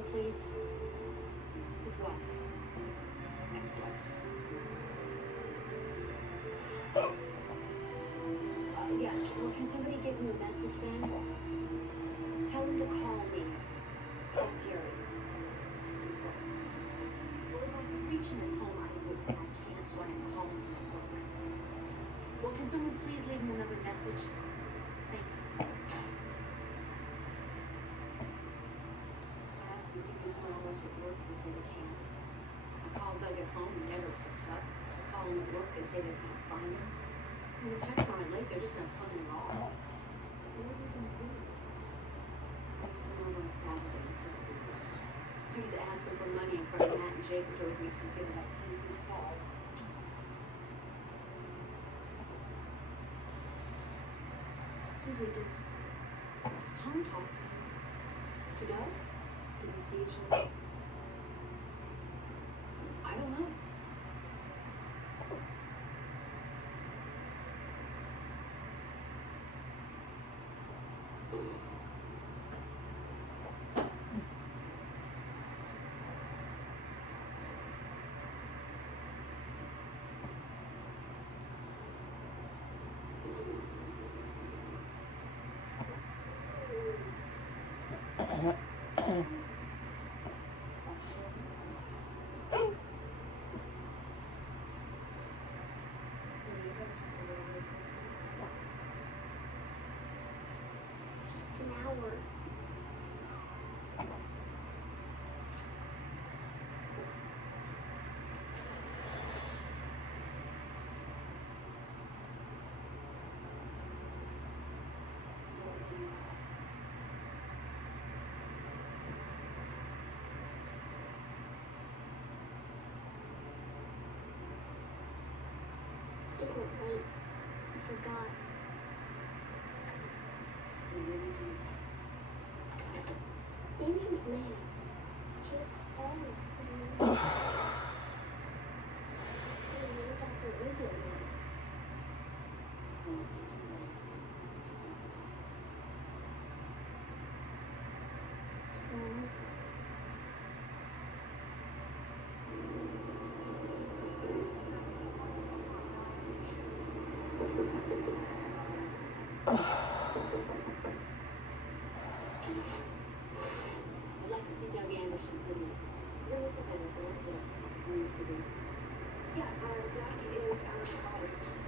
manager, please? His wife. Ex-wife. Yeah, well, can somebody give him a message then? Tell him to call me. Call Jerry. It's important. Well, if I can reach him at home, I will, but I can't, so I am calling him at work. Well, can someone please leave him another message? Thank you. I asked him to give me 4 hours at work, they say they can't. I call Doug at home, he never picks up. I call him at work, they say they can't find him. When the checks aren't late, they're just not coming at all. What are we gonna do? He's coming over on Saturday, so I get to ask him for money in front of Matt and Jake, which always makes me feel about 10 feet tall. Susie, does Tom talk to him? To Doug? Do they see each other? I don't know. Just an hour. Isn't late. I forgot. You really do that? Maybe since May. Jake's always pretty late. I look after Iggy again. Oh, it's late. It's not forgotten. Who is it? I'd like to see Doug Anderson, please. No, Mrs. Anderson, I used to be. Yeah, Doug is our caller.